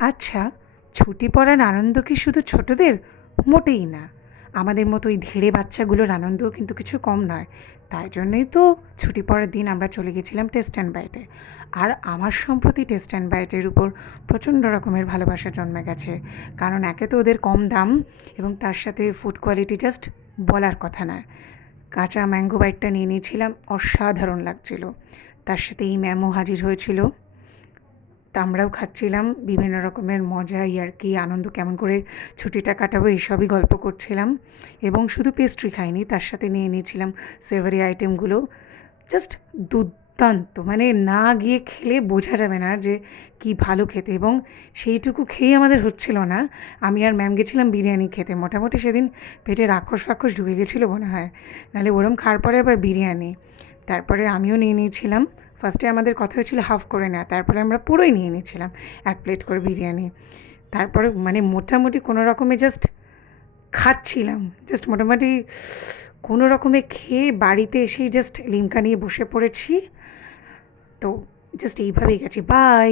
আচ্ছা, ছুটি পড়ার আনন্দ কি শুধু ছোটদের? মোটেই না। আমাদের মতো এই ধেড়ে বাচ্চাগুলোর আনন্দও কিন্তু কিছু কম নয়। তাই জন্যই তো ছুটি পড়ার দিন আমরা চলে গেছিলাম টেস্ট অ্যান্ড বাইটে। আর আমার সম্প্রতি টেস্ট অ্যান্ড বাইটের উপর প্রচণ্ড রকমের ভালোবাসা জন্মে গেছে। কারণ একে তো ওদের কম দাম এবং তার সাথে ফুড কোয়ালিটি জাস্ট বলার কথা নয়। কাঁচা ম্যাঙ্গো বাইটটা নিয়ে নিয়েছিলাম, অসাধারণ লাগছিল। তার সাথে এই ম্যামও হাজির হয়েছিল। তা আমরাও খাচ্ছিলাম, বিভিন্ন রকমের মজা, ইয়ার্কি, আনন্দ কেমন করে ছুটিটা কাটাবো এইসবই গল্প করছিলাম। এবং শুধু পেস্ট্রি খাইনি, তার সাথে নিয়ে নিয়েছিলাম সেভারি আইটেমগুলো। জাস্ট দুর্দান্ত! মানে না গিয়ে খেলে বোঝা যাবে না যে কী ভালো খেতে। এবং সেইটুকু খেয়েই আমাদের হচ্ছিল না। আমি আর ম্যাম গেছিলাম বিরিয়ানি খেতে। মোটামুটি সেদিন পেটে রাক্ষস ফাক্ষস ঢুকে গেছিলো মনে হয়। নাহলে ওরম খাওয়ার পরে আবার বিরিয়ানি। তারপরে আমিও নিয়ে নিয়েছিলাম। ফার্স্টে আমাদের কথা হয়েছিল হাফ করে নেওয়া, তারপরে আমরা পুরোই নিয়ে নিয়েছিলাম 1 প্লেট করে বিরিয়ানি। তারপরে মানে মোটামুটি কোনো রকমে জাস্ট খাচ্ছিলাম। জাস্ট মোটামুটি কোনো রকমে খেয়ে বাড়িতে এসেই জাস্ট লিমকা নিয়ে বসে পড়েছি। তো জাস্ট এইভাবেই গেছি। বাই।